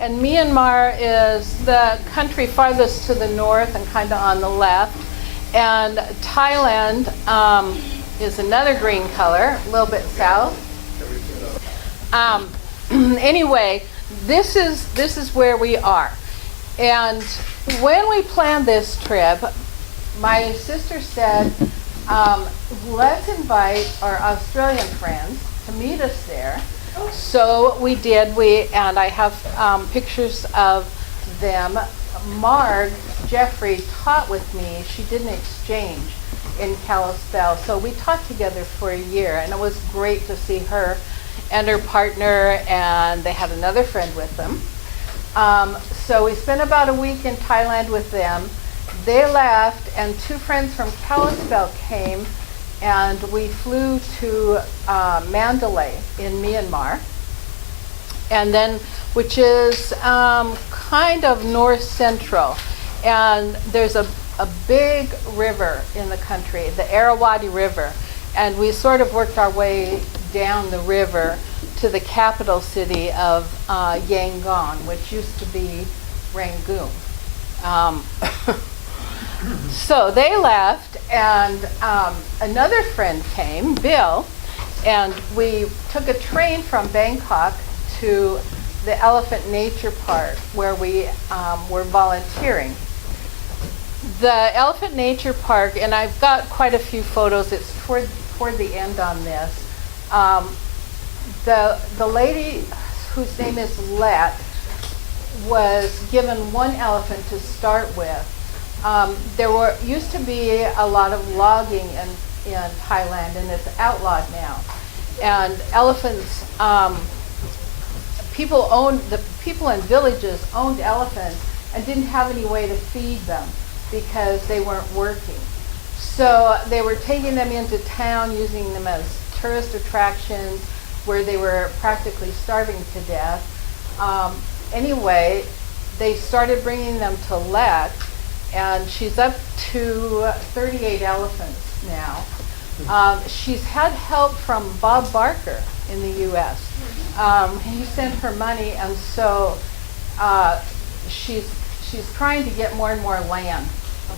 And Myanmar is the country farthest to the north and kind of on the left. And Thailand is another green color, a little bit south. Anyway, this is where we are. And when we planned this trip, my sister said, let's invite our Australian friends to meet us there. So we did, and I have pictures of them. Marg Jeffrey taught with me. She did an exchange in Kalispell. So we taught together for a year, and it was great to see her and her partner, and they had another friend with them. So we spent about a week in Thailand with them. They left, and two friends from Kalispell came, and we flew to Mandalay in Myanmar, and then, which is kind of north central. And there's a big river in the country, the Irrawaddy River, and we sort of worked our way down the river to the capital city of Yangon, which used to be Rangoon. So they left, and another friend came, Bill, and we took a train from Bangkok to the Elephant Nature Park where we were volunteering. The Elephant Nature Park, and I've got quite a few photos, it's toward the end on this. The lady whose name is Let was given one elephant to start with. There used to be a lot of logging in Thailand, and it's outlawed now. And elephants, the people in villages owned elephants and didn't have any way to feed them because they weren't working. So they were taking them into town, using them as tourist attractions, where they were practically starving to death. Anyway, they started bringing them to Let, and she's up to 38 elephants now. She's had help from Bob Barker in the U.S. He sent her money, and so she's trying to get more and more land,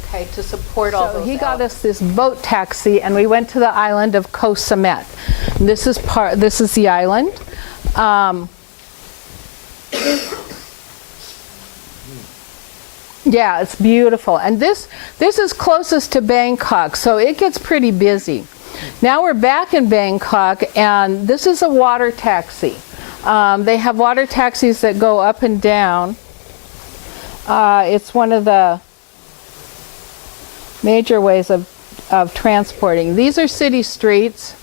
okay, to support all those. So he got us this boat taxi, and we went to the island of Koh Samet. This is the island. Yeah, it's beautiful. And this is closest to Bangkok, so it gets pretty busy. Now we're back in Bangkok, and this is a water taxi. They have water taxis that go up and down. It's one of the major ways of transporting. These are city streets.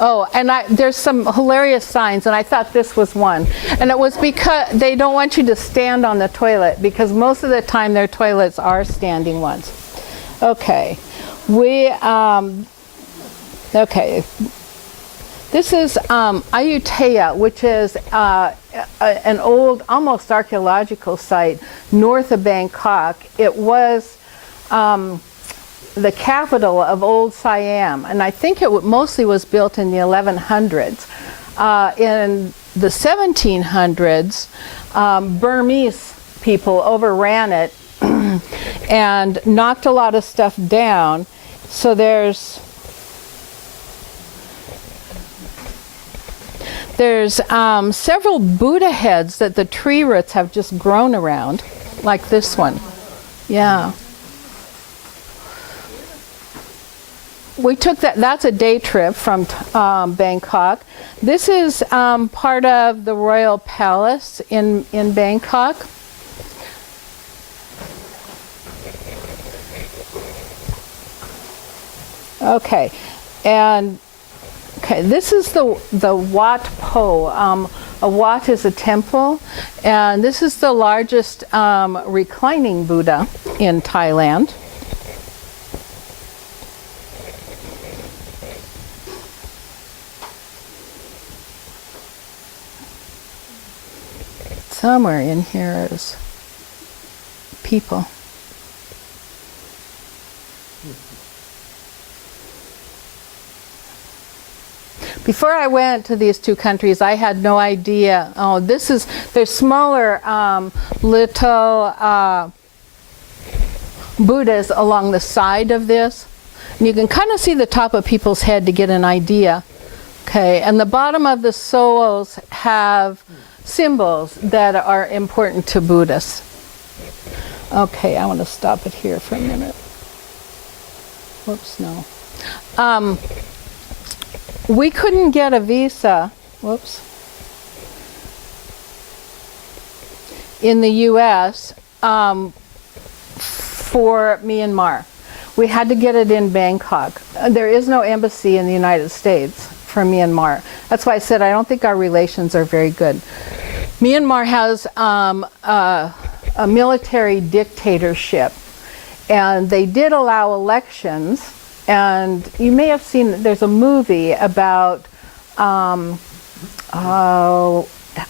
Oh, and there's some hilarious signs, and I thought this was one. And it was because they don't want you to stand on the toilet, because most of the time their toilets are standing ones. Okay. Okay. This is Ayutthaya, which is an old, almost archaeological site north of Bangkok. It was the capital of old Siam, and I think it mostly was built in the 1100s. In the 1700s, Burmese people overran it and knocked a lot of stuff down. So there's several Buddha heads that the tree roots have just grown around, like this one. Yeah. We took that's a day trip from Bangkok. This is part of the Royal Palace in Bangkok. Okay, and this is the Wat Po. A Wat is a temple, and this is the largest reclining Buddha in Thailand. Somewhere in here is people. Before I went to these two countries, I had no idea. Oh, there's smaller little Buddhas along the side of this. And you can kind of see the top of people's head to get an idea. Okay, and the bottom of the soles have symbols that are important to Buddhists. Okay, I want to stop it here for a minute. Whoops, no. We couldn't get a visa, in the U.S. For Myanmar. We had to get it in Bangkok. There is no embassy in the United States for Myanmar. That's why I said I don't think our relations are very good. Myanmar has a military dictatorship, and they did allow elections, and you may have seen there's a movie about I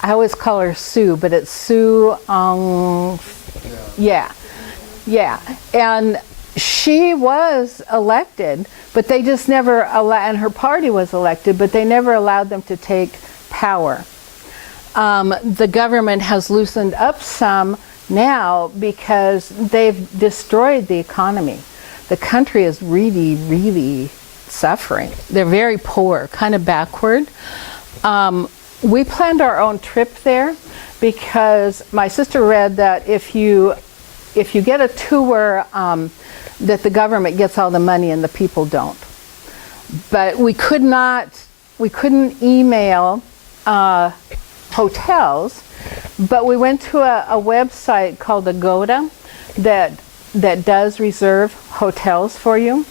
always call her Sue, but it's Sue yeah, and she was elected, but they just never and her party was elected, but they never allowed them to take power. The government has loosened up some now because they've destroyed the economy. The country is really, really suffering. They're very poor, kind of backward. We planned our own trip there because my sister read that if you get a tour, that the government gets all the money and the people don't. But we couldn't email hotels, but we went to a website called Agoda that does reserve hotels for you,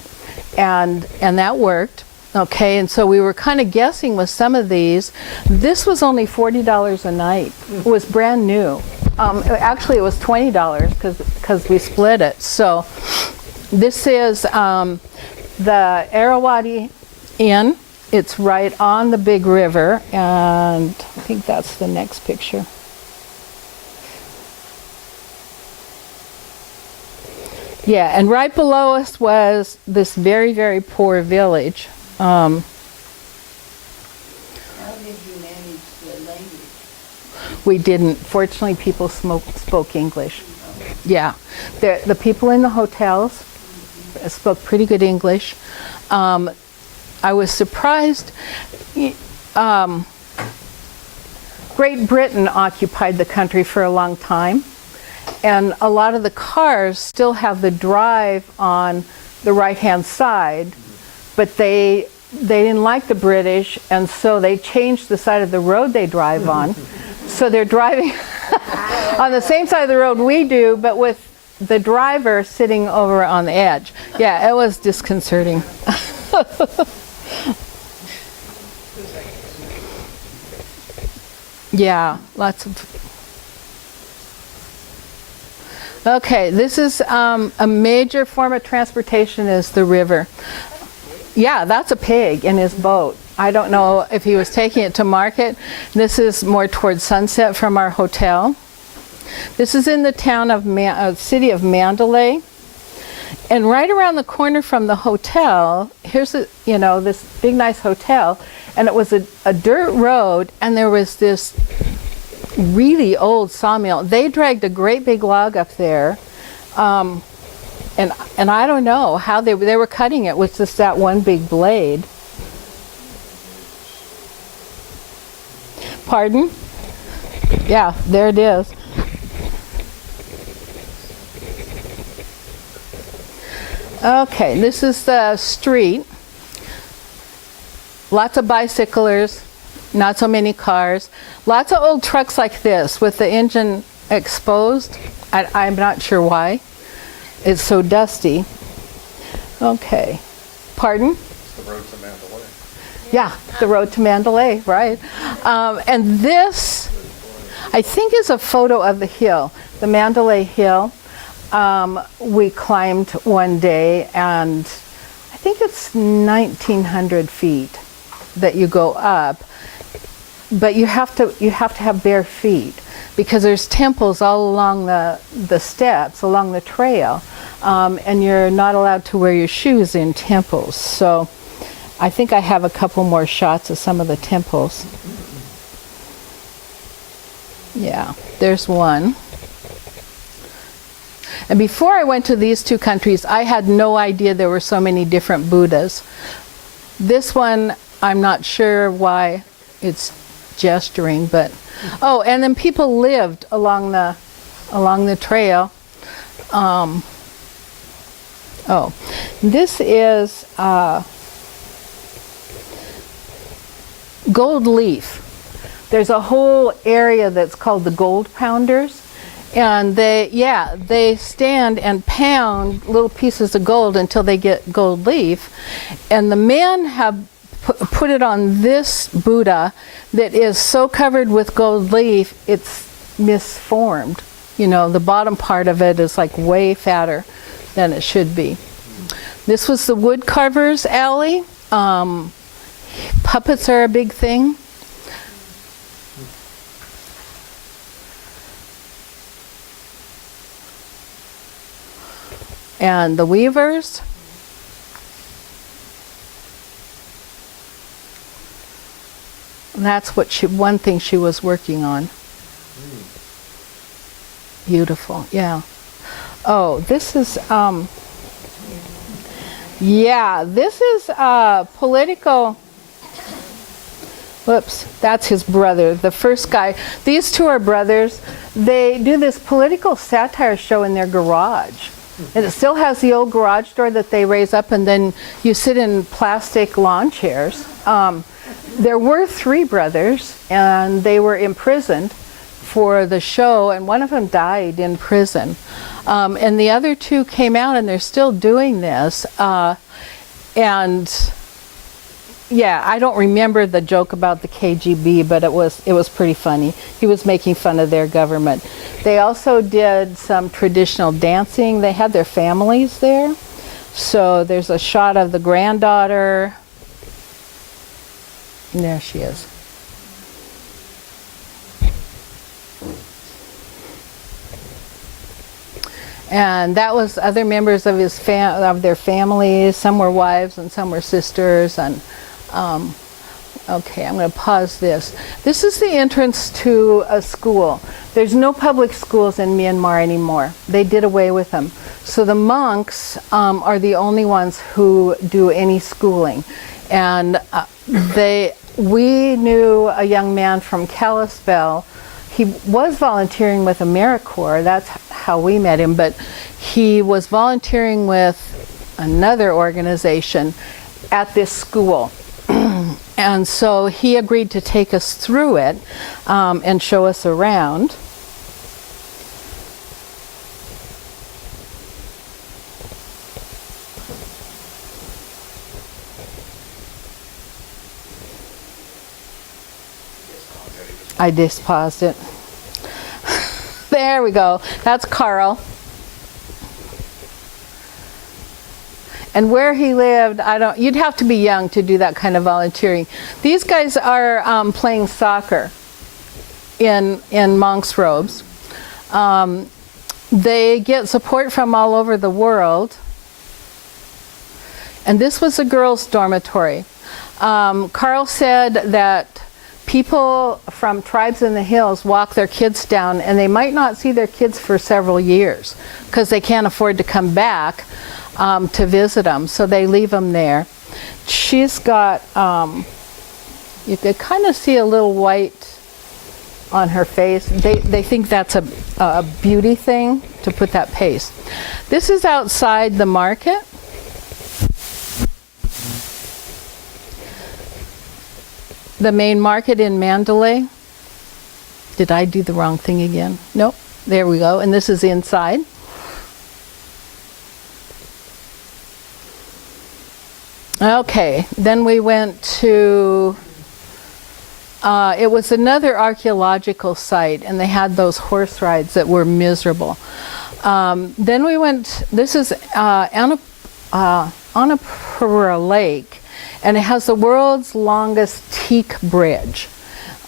and that worked. Okay, and so we were kind of guessing with some of these. This was only $40 a night. It was brand new. Actually, it was $20 because we split it. So this is the Arawati Inn. It's right on the big river, and I think that's the next picture. Yeah, and right below us was this very, very poor village. How did you manage the language? We didn't. Fortunately, people spoke English. Yeah, the people in the hotels spoke pretty good English. I was surprised. Great Britain occupied the country for a long time, and a lot of the cars still have the drive on the right-hand side, but they didn't like the British, and so they changed the side of the road they drive on. So they're driving on the same side of the road we do, but with the driver sitting over on the edge. Yeah, it was disconcerting. Yeah, lots of. Okay, this is a major form of transportation is the river. Yeah, that's a pig in his boat. I don't know if he was taking it to market. This is more towards sunset from our hotel. This is in the town of city of Mandalay. And right around the corner from the hotel, here's this big nice hotel, and it was a dirt road, and there was this really old sawmill. They dragged a great big log up there, and I don't know how they were cutting it with just that one big blade. Pardon? Yeah, there it is. Okay, this is the street. Lots of bicyclers, not so many cars. Lots of old trucks like this with the engine exposed. I'm not sure why. It's so dusty. Okay. Pardon? The road to Mandalay. Yeah, the road to Mandalay, right. And this, I think, is a photo of the hill, the Mandalay Hill. We climbed one day, and I think it's 1,900 feet that you go up, but you have to have bare feet because there's temples all along the steps, along the trail, and you're not allowed to wear your shoes in temples. So I think I have a couple more shots of some of the temples. Yeah, there's one. And before I went to these two countries, I had no idea there were so many different Buddhas. This one, I'm not sure why it's gesturing, but oh, and then people lived along the trail. Oh, this is gold leaf. There's a whole area that's called the Gold Pounders, and they stand and pound little pieces of gold until they get gold leaf, and the men have put it on this Buddha that is so covered with gold leaf it's misformed. You know, the bottom part of it is like way fatter than it should be. This was the wood carvers alley. Puppets are a big thing. And the weavers. That's one thing she was working on. Beautiful, yeah. Oh, this is, this is political, whoops, that's his brother, the first guy. These two are brothers. They do this political satire show in their garage. And it still has the old garage door that they raise up, and then you sit in plastic lawn chairs. There were three brothers, and they were imprisoned for the show, and one of them died in prison. And the other two came out, and they're still doing this. And yeah, I don't remember the joke about the KGB, but it was pretty funny. He was making fun of their government. They also did some traditional dancing. They had their families there. So there's a shot of the granddaughter. And there she is. And that was other members of their families. Some were wives and some were sisters. And okay, I'm going to pause this. This is the entrance to a school. There's no public schools in Myanmar anymore. They did away with them. So the monks are the only ones who do any schooling. And we knew a young man from Kalispell. He was volunteering with AmeriCorps. That's how we met him. But he was volunteering with another organization at this school. And so he agreed to take us through it and show us around. I just paused it. There we go. That's Carl. And where he lived, you'd have to be young to do that kind of volunteering. These guys are playing soccer in monks' robes. They get support from all over the world. And this was a girls' dormitory. Carl said that people from tribes in the hills walk their kids down, and they might not see their kids for several years because they can't afford to come back to visit them, so they leave them there. She's got, you could kind of see a little white on her face. They think that's a beauty thing to put that paste. This is outside the market. The main market in Mandalay. Did I do the wrong thing again? Nope. There we go. And this is inside. Okay, then we went to, it was another archaeological site, and they had those horse rides that were miserable. Then we went, this is Annapurna Lake, and it has the world's longest teak bridge.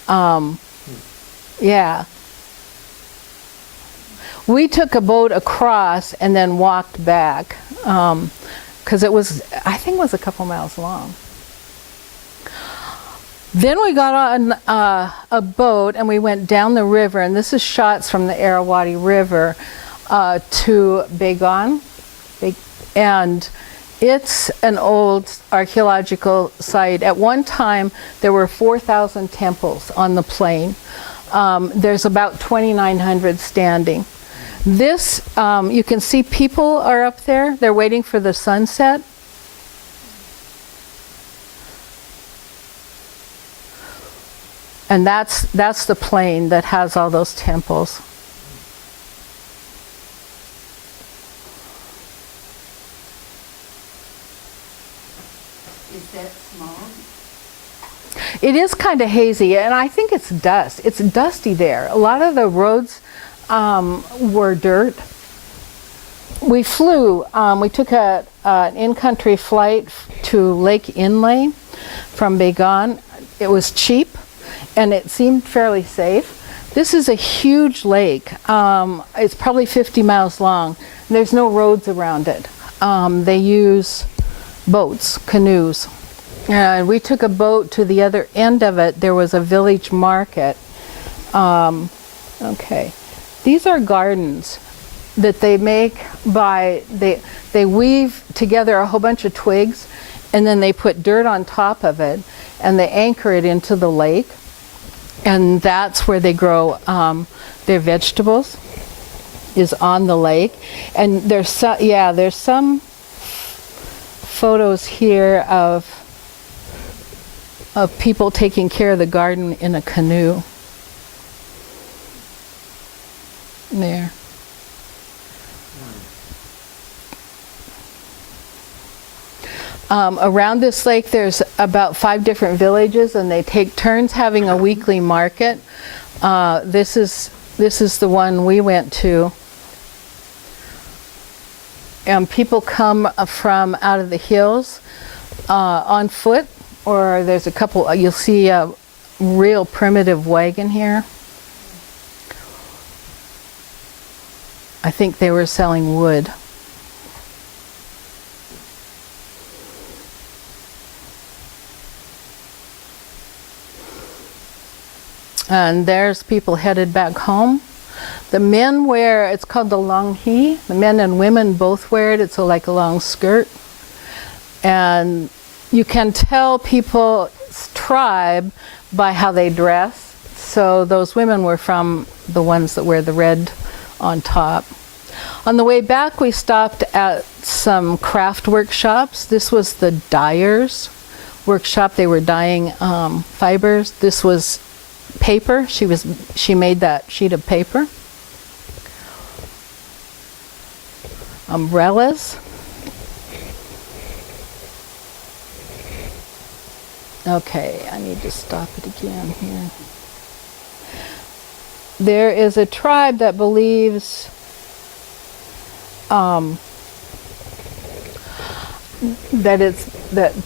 Yeah. We took a boat across and then walked back. Because it was, I think it was a couple miles long. Then we got on a boat and we went down the river, and this is shots from the Irrawaddy River to Bagan. And it's an old archaeological site. At one time, there were 4,000 temples on the plain. There's about 2,900 standing. This, you can see people are up there. They're waiting for the sunset. And that's the plain that has all those temples. Is that small? It is kind of hazy, and I think it's dust. It's dusty there. A lot of the roads were dirt. We flew, we took an in-country flight to Lake Inle from Bagan. It was cheap, and it seemed fairly safe. This is a huge lake. It's probably 50 miles long. There's no roads around it. They use boats, canoes. And we took a boat to the other end of it. There was a village market. Okay. These are gardens that they make by, they weave together a whole bunch of twigs, and then they put dirt on top of it, and they anchor it into the lake. And that's where they grow their vegetables, is on the lake. And there's some photos here of people taking care of the garden in a canoe. There. Around this lake there's about 5 different villages, and they take turns having a weekly market. This is the one we went to. And people come from out of the hills on foot, or there's a couple, you'll see a real primitive wagon here. I think they were selling wood. And there's people headed back home. The men wear, it's called the long he. The men and women both wear it. It's like a long skirt. And you can tell people's tribe by how they dress. So those women were from the ones that wear the red on top. On the way back, we stopped at some craft workshops. This was the dyer's workshop. They were dyeing fibers. This was paper. She made that sheet of paper. Umbrellas. Okay, I need to stop it again here. There is a tribe that believes that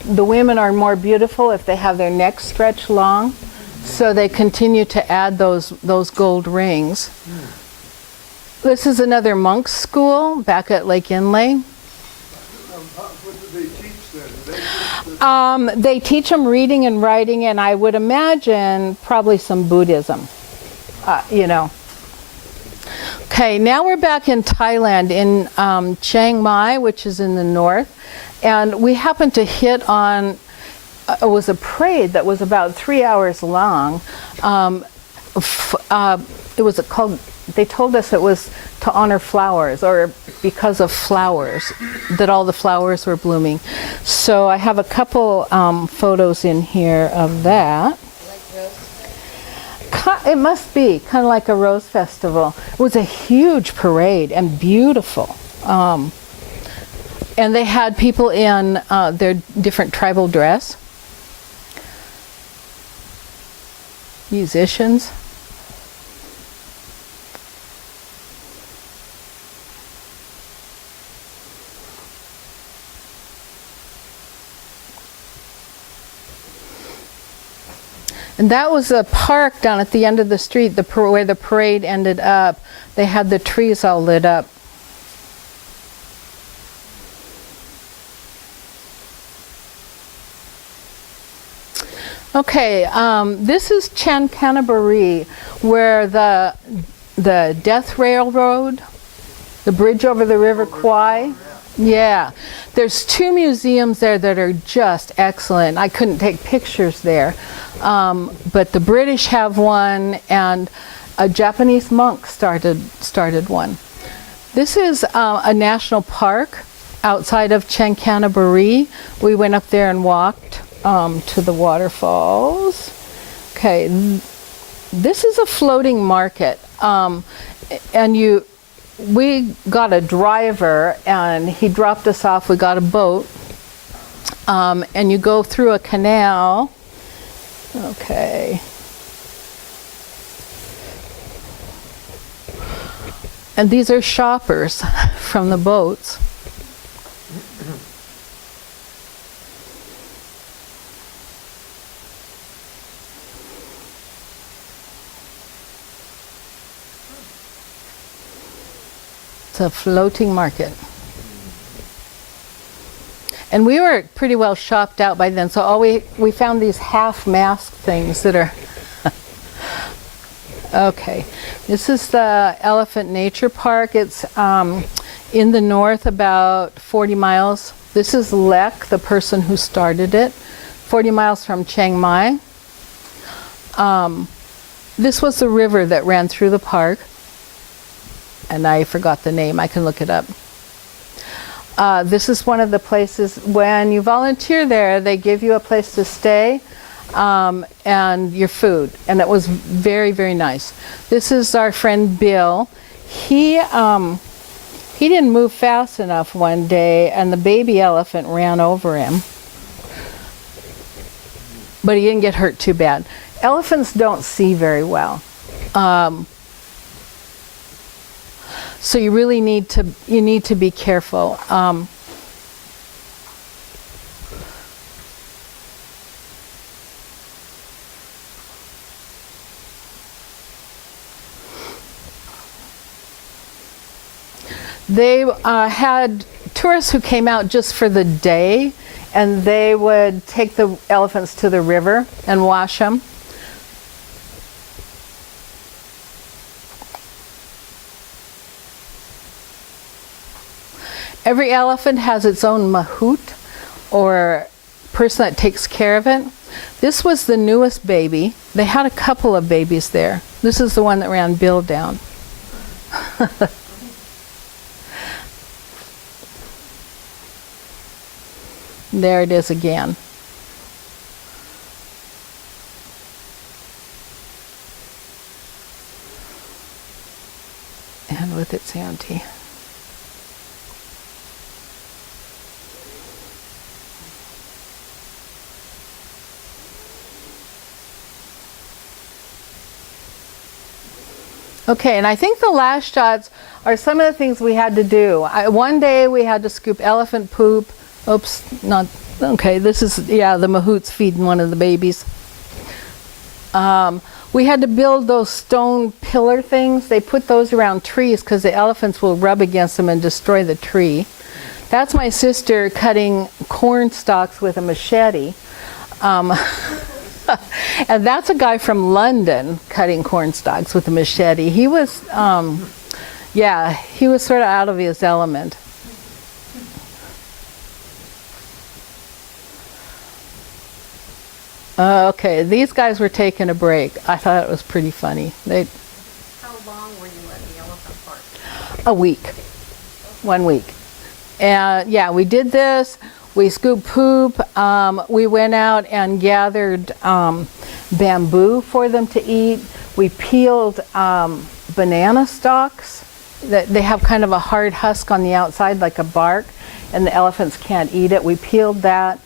the women are more beautiful if they have their necks stretched long, so they continue to add those gold rings. This is another monk's school back at Lake Inle. What do they teach then? They teach them reading and writing, and I would imagine probably some Buddhism, you know. Okay, now we're back in Thailand, in Chiang Mai, which is in the north, and we happened to hit on, it was a parade that was about 3 hours long. It was called, they told us it was to honor flowers, or because of flowers, that all the flowers were blooming. So I have a couple photos in here of that. It must be kind of like a rose festival. It was a huge parade and beautiful. And they had people in their different tribal dress. Musicians. And that was a park down at the end of the street, where the parade ended up. They had the trees all lit up. Okay, this is Canterbury, where the Death Railroad, the bridge over the River Kwai. Yeah, there's 2 museums there that are just excellent. I couldn't take pictures there, but the British have one, and a Japanese monk started one. This is a national park outside of Canterbury. We went up there and walked to the waterfalls. Okay, this is a floating market, and we got a driver and he dropped us off. We got a boat, and you go through a canal. Okay. And these are shoppers from the boats. It's a floating market. And we were pretty well shopped out by then, so we found these half-mask things that are... Okay, this is the Elephant Nature Park. It's in the north about 40 miles. This is Lek, the person who started it, 40 miles from Chiang Mai. This was the river that ran through the park, and I forgot the name. I can look it up. This is one of the places, when you volunteer there, they give you a place to stay and your food, and it was very, very nice. This is our friend Bill. He didn't move fast enough one day, and the baby elephant ran over him, but he didn't get hurt too bad. Elephants don't see very well. So you really need to be careful. They had tourists who came out just for the day, and they would take the elephants to the river and wash them. Every elephant has its own mahout, or person that takes care of it. This was the newest baby. They had a couple of babies there. This is the one that ran Bill down. There it is again. And with its auntie. Okay, and I think the last shots are some of the things we had to do. One day we had to scoop elephant poop. Oops, not, okay, this is, yeah, the mahout's feeding one of the babies. We had to build those stone pillar things. They put those around trees because the elephants will rub against them and destroy the tree. That's my sister cutting corn stalks with a machete. And that's a guy from London cutting corn stalks with a machete. He was, yeah, he was sort of out of his element. Okay, these guys were taking a break. I thought it was pretty funny. How long were you at the elephant park? A week. 1 week. And yeah, we did this. We scooped poop. We went out and gathered bamboo for them to eat. We peeled banana stalks. They have kind of a hard husk on the outside, like a bark, and the elephants can't eat it. We peeled that.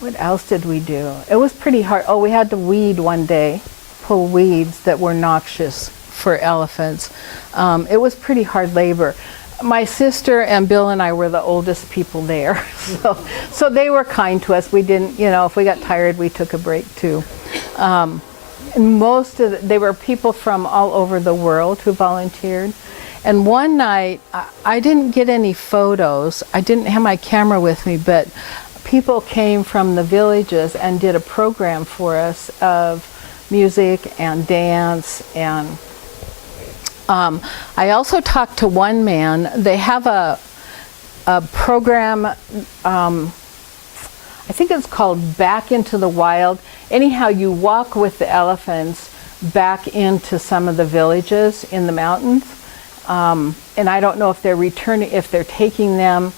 What else did we do? It was pretty hard. Oh, we had to weed one day, pull weeds that were noxious for elephants. It was pretty hard labor. My sister and Bill and I were the oldest people there, so they were kind to us. We didn't, you know, if we got tired, we took a break too. And they were people from all over the world who volunteered. And one night, I didn't get any photos. I didn't have my camera with me, but people came from the villages and did a program for us of music and dance. And I also talked to one man. They have a program, I think it's called Back into the Wild. Anyhow, you walk with the elephants back into some of the villages in the mountains. And I don't know if they're returning, if they're taking them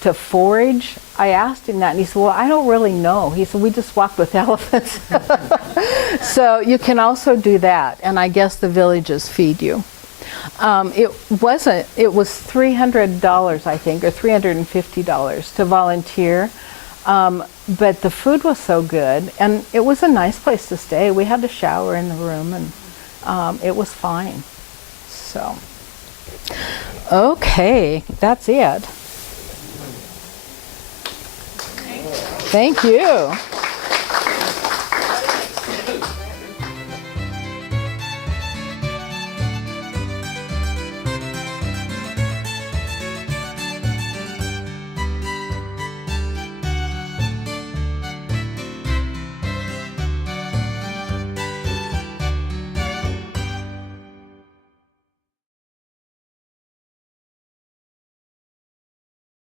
to forage. I asked him that, and he said, well, I don't really know. He said, we just walked with elephants. So you can also do that, and I guess the villages feed you. It was $300, I think, or $350 to volunteer. But the food was so good, and it was a nice place to stay. We had a shower in the room, and it was fine. So, okay, that's it. Thank you.